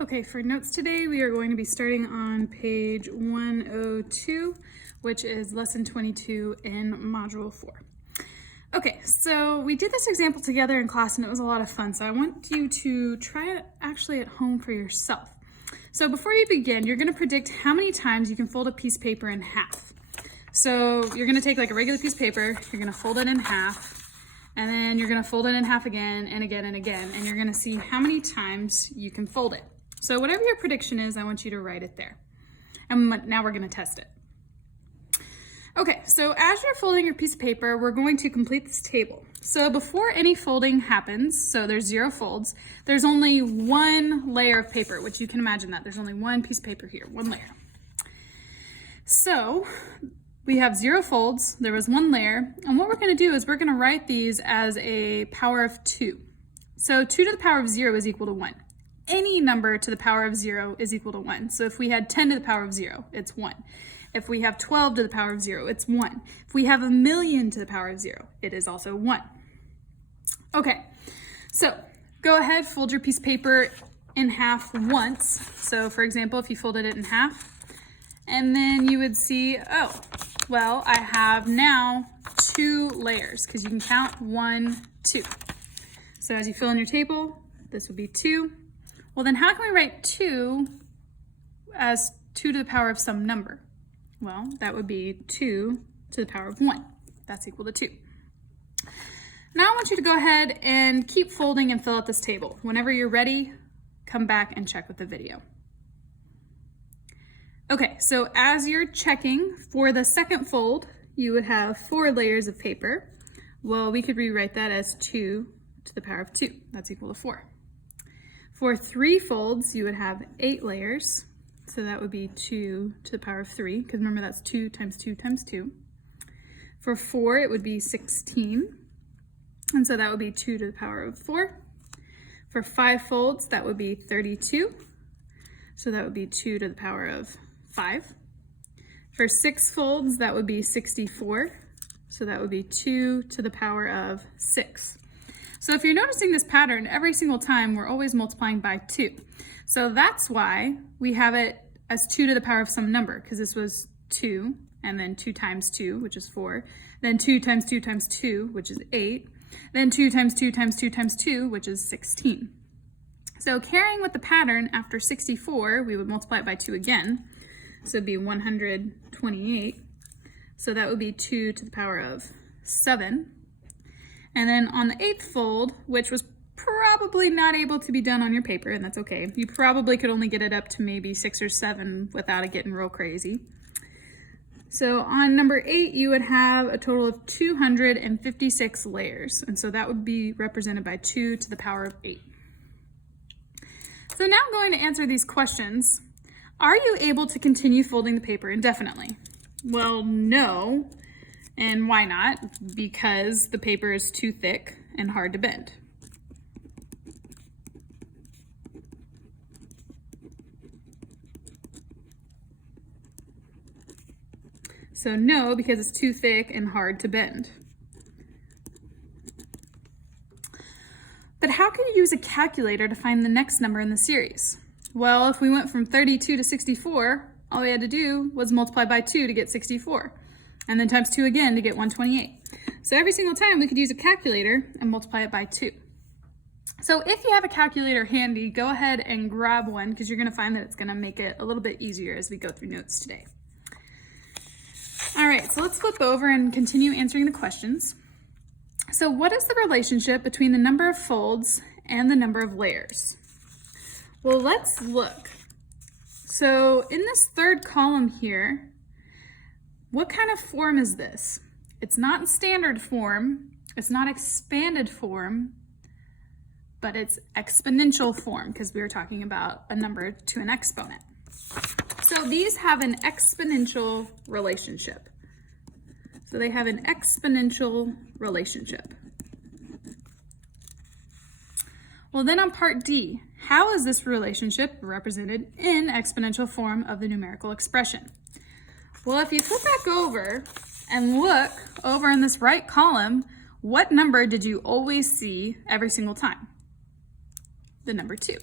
Okay, for notes today, we are going to be starting on page 102, which is lesson 22 in module 4. Okay, so we did this example together in class and it was a lot of fun, so I want you to try it actually at home for yourself. So before you begin, you're going to predict how many times you can fold a piece of paper in half. So you're going to take like a regular piece of paper, you're going to fold it in half, and then you're going to fold it in half again and again and again, and you're going to see how many times you can fold it. So whatever your prediction is, I want you to write it there. And now we're going to test it. Okay, so as you're folding your piece of paper, we're going to complete this table. So before any folding happens, so there's 0 folds, there's only one layer of paper, which you can imagine that. There's only one piece of paper here, one layer. So we have 0 folds, there was one layer, and what we're going to do is we're going to write these as a power of 2. So 2 to the power of 0 is equal to 1. Any number to the power of 0 is equal to 1. So if we had 10 to the power of 0, it's 1. If we have 12 to the power of 0, it's 1. If we have 1,000,000 to the power of 0, it is also 1. Okay, so go ahead, fold your piece of paper in half once. So for example, if you folded it in half, and then you would see, oh, well, I have now 2 layers, because you can count 1, 2. So as you fill in your table, this would be 2. Well, then how can we write 2 as 2 to the power of some number? Well, that would be 2 to the power of 1. That's equal to 2. Now I want you to go ahead and keep folding and fill out this table. Whenever you're ready, come back and check with the video. Okay, so as you're checking for the second fold, you would have 4 layers of paper. Well, we could rewrite that as 2 to the power of 2. That's equal to 4. For 3 folds, you would have 8 layers. So that would be 2 to the power of 3, because remember that's 2 times 2 times 2. For 4, it would be 16. And so that would be 2 to the power of 4. For 5 folds, that would be 32. So that would be 2 to the power of 5. For 6 folds, that would be 64. So that would be 2 to the power of 6. So if you're noticing this pattern, every single time we're always multiplying by 2. So that's why we have it as 2 to the power of some number, because this was 2, and then 2 times 2, which is 4, then 2 times 2 times 2, which is 8, then 2 times 2 times 2 times 2, which is 16. So carrying with the pattern, after 64, we would multiply it by 2 again, so it'd be 128. So that would be 2 to the power of 7. And then on the 8th fold, which was probably not able to be done on your paper, and that's okay. You probably could only get it up to maybe 6 or 7 without it getting real crazy. So on number 8, you would have a total of 256 layers. And so that would be represented by 2 to the power of 8. So now I'm going to answer these questions. Are you able to continue folding the paper indefinitely? Well, no. And why not? Because the paper is too thick and hard to bend. So no, because it's too thick and hard to bend. But how can you use a calculator to find the next number in the series? Well, if we went from 32 to 64, all we had to do was multiply by 2 to get 64. And then times 2 again to get 128. So every single time we could use a calculator and multiply it by 2. So if you have a calculator handy, go ahead and grab one, because you're going to find that it's going to make it a little bit easier as we go through notes today. All right, so let's flip over and continue answering the questions. So what is the relationship between the number of folds and the number of layers? Well, let's look. So in this third column here, what kind of form is this? It's not in standard form, it's not expanded form, but it's exponential form, because we were talking about a number to an exponent. So these have an exponential relationship. So they have an exponential relationship. Well, then on part D, how is this relationship represented in exponential form of the numerical expression? Well, if you flip back over and look over in this right column, what number did you always see every single time? the number 2.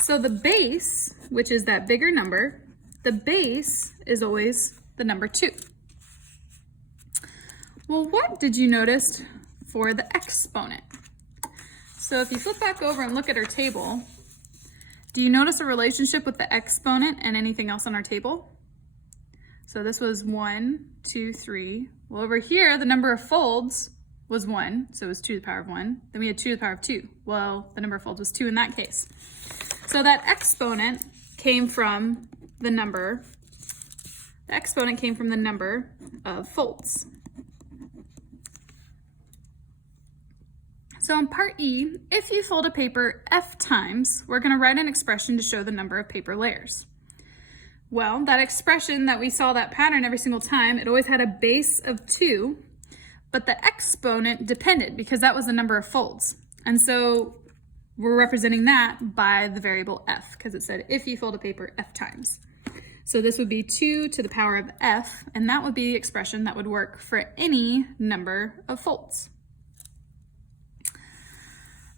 So the base, which is that bigger number, the base is always the number 2. Well, what did you notice for the exponent? So if you flip back over and look at our table, do you notice a relationship with the exponent and anything else on our table? So this was 1, 2, 3. Well, over here, the number of folds was 1, so it was 2 to the power of 1. Then we had 2 to the power of 2. Well, the number of folds was 2 in that case. So that exponent came from the number of folds. So in part E, if you fold a paper F times, we're going to write an expression to show the number of paper layers. Well, that expression that we saw that pattern every single time, it always had a base of 2, but the exponent depended because that was the number of folds. And so we're representing that by the variable F because it said if you fold a paper F times. So this would be 2 to the power of F, and that would be the expression that would work for any number of folds.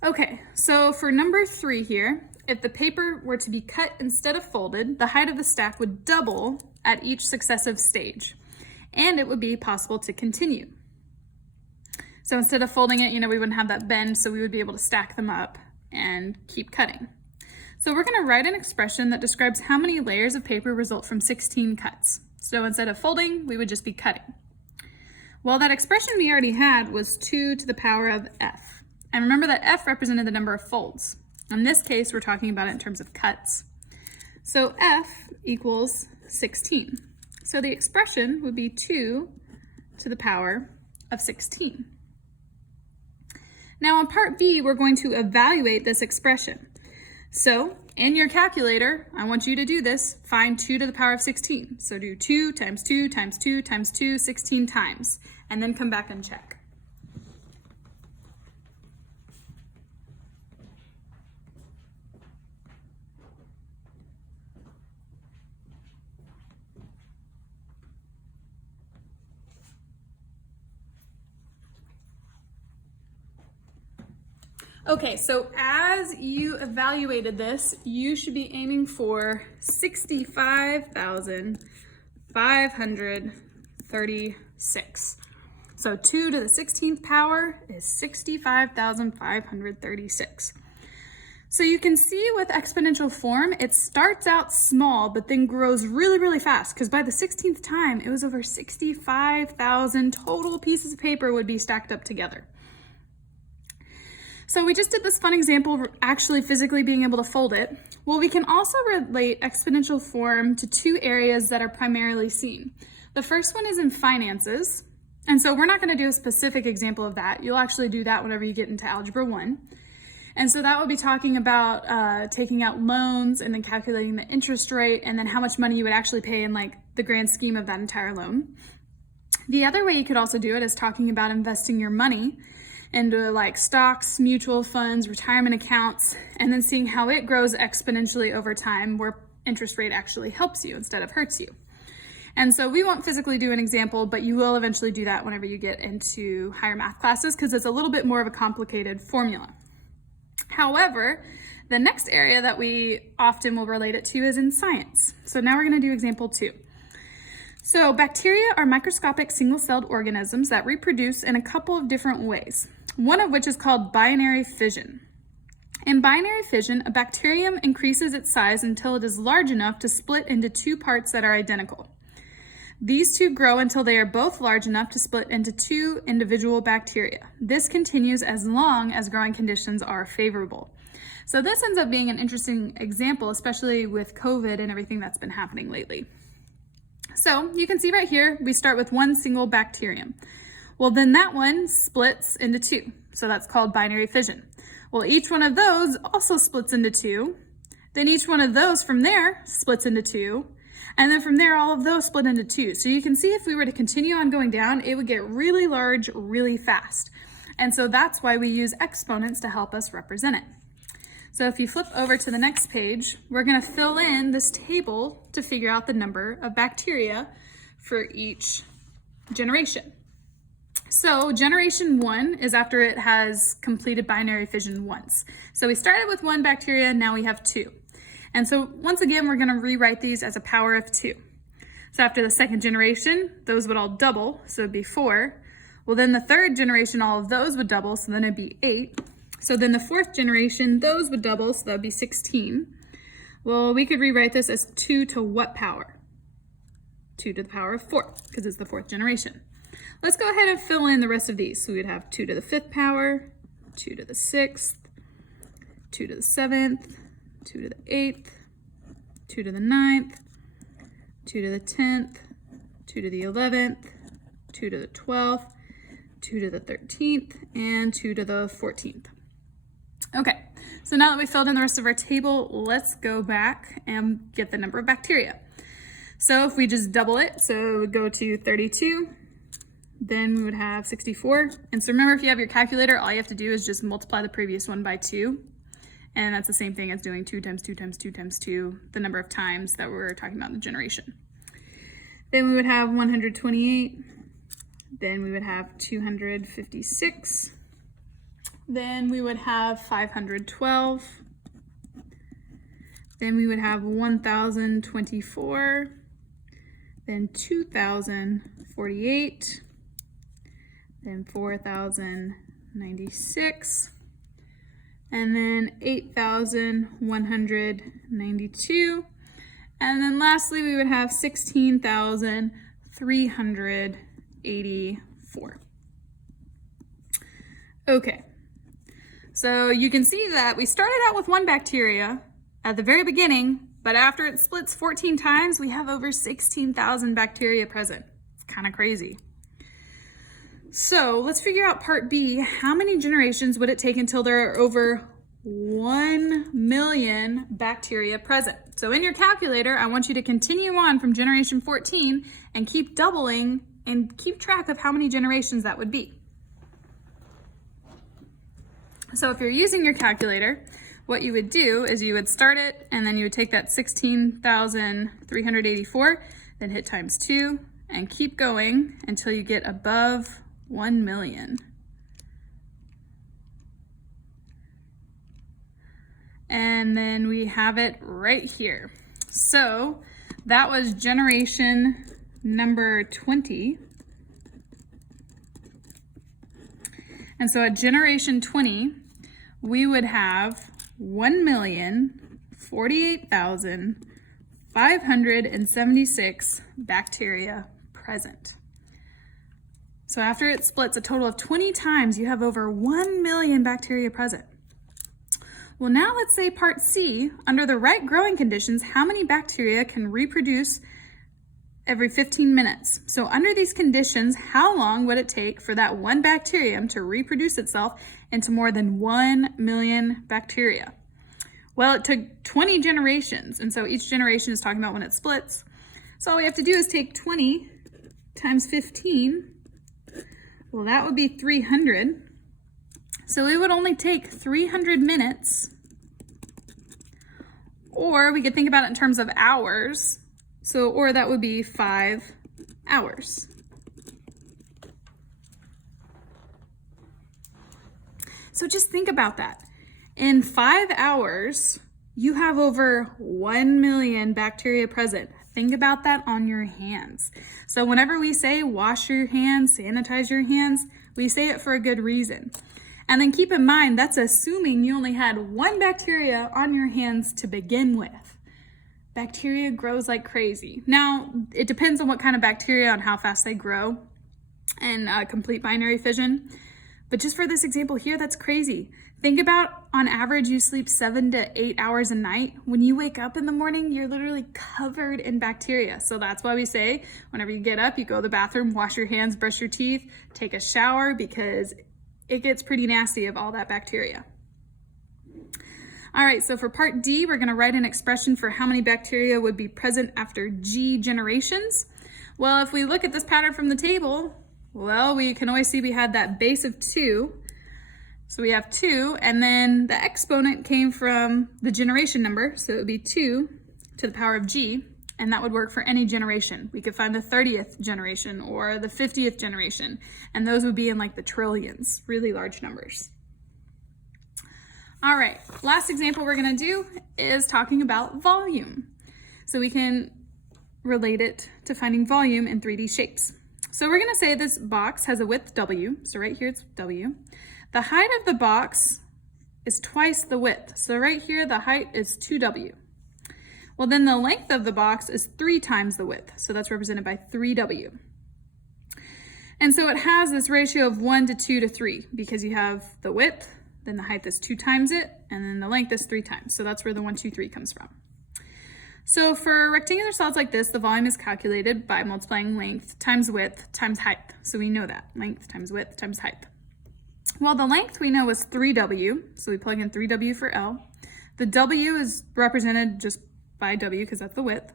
Okay, so for number 3 here, if the paper were to be cut instead of folded, the height of the stack would double at each successive stage, and it would be possible to continue. So instead of folding it, we wouldn't have that bend, so we would be able to stack them up and keep cutting. So we're going to write an expression that describes how many layers of paper result from 16 cuts. So instead of folding, we would just be cutting. Well, that expression we already had was 2 to the power of F. And remember that F represented the number of folds. In this case, we're talking about it in terms of cuts. So F equals 16. So the expression would be 2 to the power of 16. Now in part B, we're going to evaluate this expression. So in your calculator, I want you to do this, find 2 to the power of 16. So do 2 times 2 times 2 times 2, 16 times, and then come back and check. Okay, so as you evaluated this, you should be aiming for 65,536. So 2 to the 16th power is 65,536. So you can see with exponential form, it starts out small, but then grows really, really fast, because by the 16th time, it was over 65,000 total pieces of paper would be stacked up together. So we just did this fun example of actually physically being able to fold it. Well, we can also relate exponential form to 2 areas that are primarily seen. The first one is in finances. And so we're not going to do a specific example of that. You'll actually do that whenever you get into Algebra 1. And so that would be talking about taking out loans and then calculating the interest rate and then how much money you would actually pay in the grand scheme of that entire loan. The other way you could also do it is talking about investing your money into stocks, mutual funds, retirement accounts, and then seeing how it grows exponentially over time where interest rate actually helps you instead of hurts you. And so we won't physically do an example, but you will eventually do that whenever you get into higher math classes because it's a little bit more of a complicated formula. However, the next area that we often will relate it to is in science. So now we're going to do example 2. So bacteria are microscopic single-celled organisms that reproduce in a couple of different ways, one of which is called binary fission. In binary fission, a bacterium increases its size until it is large enough to split into 2 parts that are identical. These 2 grow until they are both large enough to split into 2 individual bacteria. This continues as long as growing conditions are favorable. So this ends up being an interesting example, especially with COVID and everything that's been happening lately. So you can see right here, we start with 1 single bacterium. Well, then that one splits into 2. So that's called binary fission. Well, each one of those also splits into 2. Then each one of those from there splits into 2. And then from there, all of those split into 2. So you can see if we were to continue on going down, it would get really large really fast. And so that's why we use exponents to help us represent it. So if you flip over to the next page, we're going to fill in this table to figure out the number of bacteria for each generation. So generation 1 is after it has completed binary fission once. So we started with 1 bacteria, now we have 2. And so once again, we're going to rewrite these as a power of 2. So after the second generation, those would all double, so it'd be 4. Well, then the third generation, all of those would double, so then it'd be 8. So then the fourth generation, those would double, so that'd be 16. Well, we could rewrite this as 2 to what power? 2 to the power of 4, because it's the fourth generation. Let's go ahead and fill in the rest of these. So we'd have 2 to the 5th power, 2 to the 6th, 2 to the 7th, 2 to the 8th, 2 to the 9th, 2 to the 10th, 2 to the 11th, 2 to the 12th, 2 to the 13th, and 2 to the 14th. Okay, so now that we filled in the rest of our table, let's go back and get the number of bacteria. So if we just double it, so it would go to 32, then we would have 64. And so remember, if you have your calculator, all you have to do is just multiply the previous one by 2. And that's the same thing as doing 2 times 2 times 2 times 2, the number of times that we're talking about in the generation. Then we would have 128. Then we would have 256. Then we would have 512. Then we would have 1,024. Then 2,048. Then 4,096. And then 8,192. And then lastly, we would have 16,384. Okay, so you can see that we started out with 1 bacteria at the very beginning, but after it splits 14 times, we have over 16,000 bacteria present. It's kind of crazy. So let's figure out part B. How many generations would it take until there are over 1 million bacteria present? So in your calculator, I want you to continue on from generation 14 and keep doubling and keep track of how many generations that would be. So if you're using your calculator, what you would do is you would start it and then you would take that 16,384, then hit times 2 and keep going until you get above 1 million. And then we have it right here. So that was generation number 20. And so at generation 20, we would have 1,048,576 bacteria present. So after it splits a total of 20 times, you have over 1 million bacteria present. Well, now let's say part C, under the right growing conditions, how many bacteria can reproduce every 15 minutes? So under these conditions, how long would it take for that one bacterium to reproduce itself into more than 1 million bacteria? Well, it took 20 generations, and so each generation is talking about when it splits. So all we have to do is take 20 times 15. Well, that would be 300. So it would only take 300 minutes, or we could think about it in terms of hours. So, or that would be 5 hours. So just think about that. In 5 hours, you have over 1 million bacteria present. Think about that on your hands. So whenever we say wash your hands, sanitize your hands, we say it for a good reason. And then keep in mind, that's assuming you only had 1 bacteria on your hands to begin with. Bacteria grows like crazy. Now, it depends on what kind of bacteria, on how fast they grow, and complete binary fission. But just for this example here, that's crazy. Think about, on average, you sleep 7 to 8 hours a night. When you wake up in the morning, you're literally covered in bacteria. So that's why we say, whenever you get up, you go to the bathroom, wash your hands, brush your teeth, take a shower, because it gets pretty nasty of all that bacteria. All right, so for part D, we're gonna write an expression for how many bacteria would be present after G generations. Well, if we look at this pattern from the table, well, we can always see we had that base of 2. So we have 2, and then the exponent came from the generation number, so it would be 2 to the power of G. and that would work for any generation. We could find the 30th generation or the 50th generation, and those would be in like the trillions, really large numbers. All right, last example we're gonna do is talking about volume. So we can relate it to finding volume in 3D shapes. So we're gonna say this box has a width W, so right here it's W. The height of the box is twice the width. So right here, the height is 2W. Well, then the length of the box is 3 times the width. So that's represented by 3W. And so it has this ratio of 1 to 2 to 3 because you have the width, then the height is 2 times it, and then the length is 3 times. So that's where the 1, 2, 3 comes from. So for rectangular solids like this, the volume is calculated by multiplying length times width times height. So we know that, length times width times height. Well, the length we know is 3W, so we plug in 3W for L. The W is represented just by W because that's the width.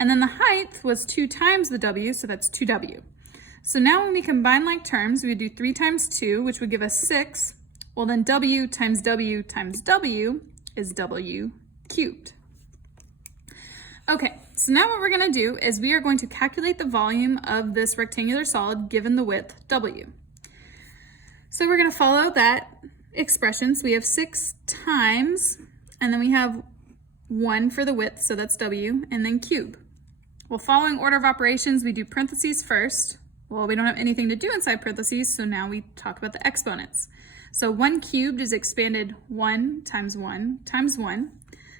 And then the height was 2 times the W, so that's 2W. So now when we combine like terms, we would do 3 times 2, which would give us 6. Well, then W times W times W is W cubed. Okay, so now what we're gonna do is we are going to calculate the volume of this rectangular solid given the width W. So we're gonna follow that expression. So we have 6 times, and then we have 1 for the width, so that's W, and then cube. Well, following order of operations, we do parentheses first. Well, we don't have anything to do inside parentheses, so now we talk about the exponents. So 1 cubed is expanded 1 times 1 times 1.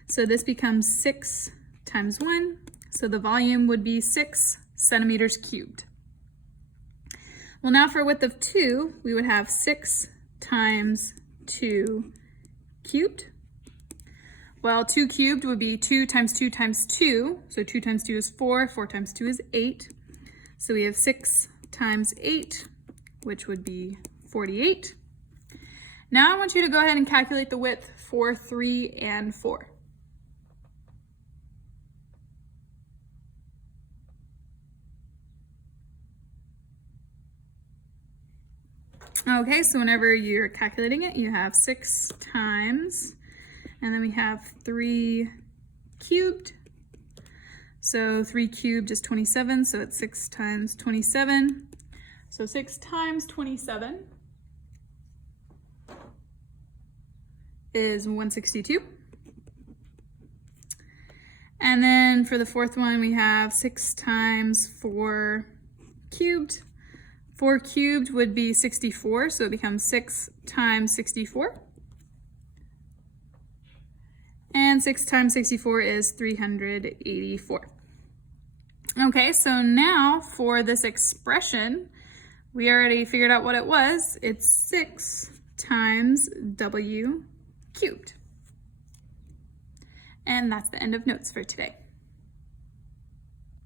So this becomes 6 times 1. So the volume would be 6 centimeters cubed. Well, now for a width of 2, we would have 6 times 2 cubed. Well, 2 cubed would be 2 times 2 times 2. So 2 times 2 is 4, 4 times 2 is 8. So we have 6 times 8, which would be 48. Now I want you to go ahead and calculate the width for 3 and 4. Okay, so whenever you're calculating it, you have 6 times, and then we have 3 cubed. So 3 cubed is 27, so it's 6 times 27. So 6 times 27 is 162. And then for the fourth one, we have 6 times 4 cubed. 4 cubed would be 64, so it becomes 6 times 64. And 6 times 64 is 384. Okay, so now for this expression, we already figured out what it was. It's 6 times W cubed. And that's the end of notes for today.